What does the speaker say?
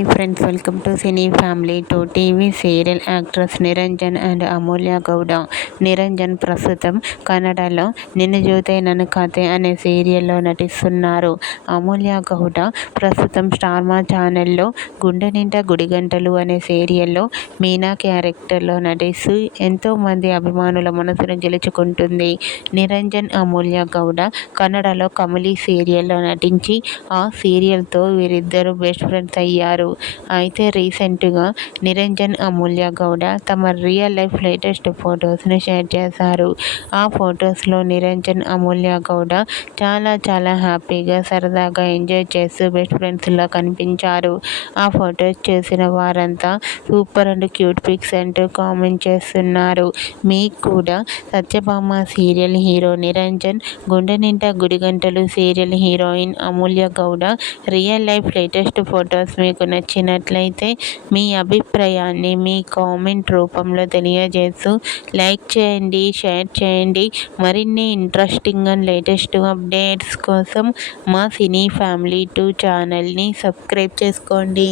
Hi friends, welcome to cine family two. TV serial actress Niranjan and Amulya Gowda. Niranjan ప్రస్తుతం కన్నడలో నిన్ను జూతే నన్ను కథే అనే సీరియల్లో నటిస్తున్నారు. అమూల్య గౌడ ప్రస్తుతం స్టార్ మా ఛానల్లో గుండె నిండా గుడిగంటలు అనే సీరియల్లో మీనా క్యారెక్టర్లో నటిస్తూ ఎంతోమంది అభిమానుల మనసును గెలుచుకుంటుంది. నిరంజన్, అమూల్య గౌడ కన్నడలో కమలి సీరియల్లో నటించి ఆ సీరియల్తో వీరిద్దరూ బెస్ట్ ఫ్రెండ్స్ అయ్యారు. అయితే రీసెంట్గా నిరంజన్, అమూల్య గౌడ తమ రియల్ లైఫ్ లేటెస్ట్ ఫొటోస్ను షేర్ చేశారు. ఆ ఫొటోస్లో నిరంజన్, అమూల్య గౌడ చాలా హ్యాపీగా సరదాగా ఎంజాయ్ చేస్తూ బెస్ట్ ఫ్రెండ్స్లా కనిపించారు. ఆ ఫొటోస్ చూసిన వారంతా సూపర్ అండ్ క్యూట్ పిక్స్ అంటూ కామెంట్ చేస్తున్నారు. మీకు కూడా Satyabhama serial hero Niranjan, Gunde Ninda Gudigantalu serial heroine Amulya Gowda real life latest photos మీకు నచ్చినట్లయితే మీ అభిప్రాయాన్ని మీ కామెంట్ రూపంలో తెలియజేస్తూ లైక్ చేయండి, షేర్ చేయండి. మరిన్ని ఇంట్రెస్టింగ్ అండ్ లేటెస్ట్ అప్డేట్స్ కోసం మా సినీ ఫ్యామిలీ 2 ఛానల్ని సబ్స్క్రైబ్ చేసుకోండి.